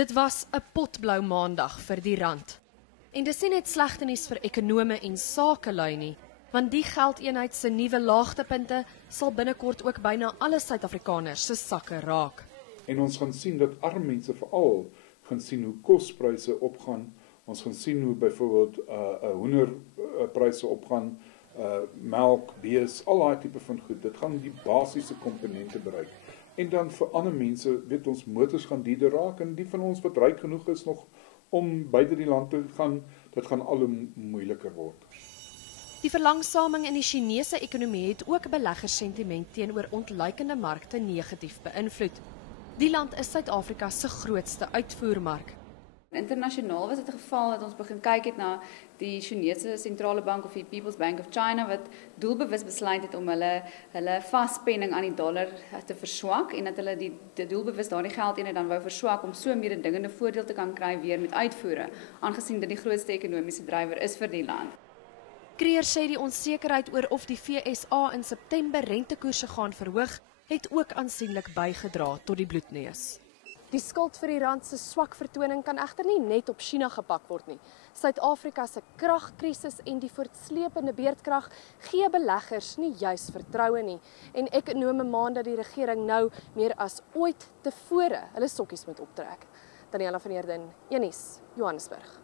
Dit was 'n potblou maandag vir die rand. En dis nie net slegte nuus vir ekonome en sakelui nie, want die geldeenheid se nuwe laagtepunte sal binnekort ook byna alle Suid-Afrikaners se sakke raak. En ons gaan sien dat arm mense veral gaan sien hoe kospryse opgaan. Ons gaan sien hoe byvoorbeeld hoenderpryse opgaan, melk, bees, al daai tipe van goed. Dit gaan die basiese komponente bereik. En dan vir ander mense, weet ons, motors gaan duurder raak en die van ons wat ryk genoeg is nog om buite die land te gaan, dit gaan al hoe moeiliker word. Die verlangsaming in die Chinese ekonomie het ook beleggerssentiment teenoor ontluikende markte negatief beïnvloed. Die land is Suid-Afrika se grootste uitvoermark. Internasionaal was dit 'n geval dat ons begin kyk het na die Chinese sentrale bank of die People's Bank of China wat doelbewus besluit het om hulle vaspenning aan die dollar te verswak en dat hulle die doelbewus daardie geldeenheid dan wou verswak om so meer 'n dingende voordeel te kan kry weer met uitvoere, aangesien dit die grootste ekonomiese drywer is vir die land. Kreer sê die onsekerheid oor of die FSA in September rentekoerse gaan verhoog, het ook aansienlik bygedra tot die bloedneus. Die skuld vir die rand se swak vertoning kan egter nie net op China gepak word nie. Suid-Afrika se kragkrisis en die voortsleepende beerdkrag gee beleggers nie juis vertroue nie en ekonome maan dat die regering nou meer as ooit tevore hulle sokkies moet optrek. Daniela van Heerden, Unies, Johannesburg.